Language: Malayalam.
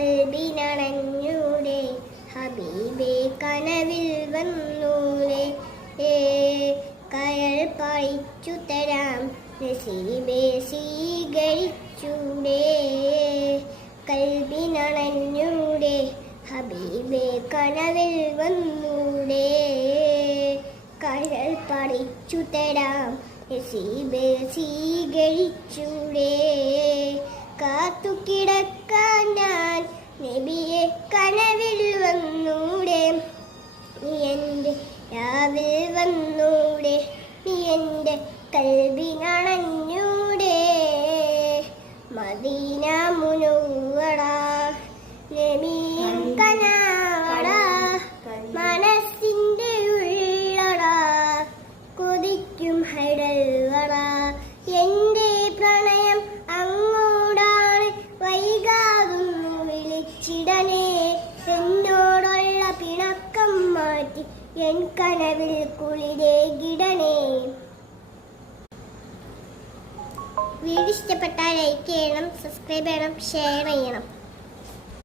കൽബിനണഞ്ഞൂടെ ഹബീബേ കനവിൽ വന്നൂടെ കയൽ പഴിച്ചു തരാം നസീബേ സ്വീകരിച്ചൂടെ കൽബിനണഞ്ഞൂടെ ഹബീബേ കനവിൽ വന്നൂടെ കയൽ പഴിച്ചു തരാം നസീബേ സ്വീകരിച്ചൂടെ കാത്തു കിടക്കാൻ ഞാൻ നബിയെ കനവിൽ വന്നൂടെ നീ എൻ്റെ രാവിൽ വന്നൂടെ നീ എൻ്റെ കൽബിനണഞ്ഞൂടെ മദീന മുനവ്വറ നബിയിൻ കനാവട മനസ്സിൻ്റെ ഉള്ളട കൊതിക്കും ഹൈഡൽവറ എൻ്റെ പ്രണയം അങ്ങോടാണ് വൈകാകുന്നു വിളിച്ചിടനേ എന്നോടുള്ള പിണക്കം മാറ്റി എൻ കനവിൽ കുളിരേകിടനേ. വീഡിയോ ഇഷ്ടപ്പെട്ടാൽ ലൈക്ക് ചെയ്യണം, സബ്സ്ക്രൈബ് ചെയ്യണം, ഷെയർ ചെയ്യണം.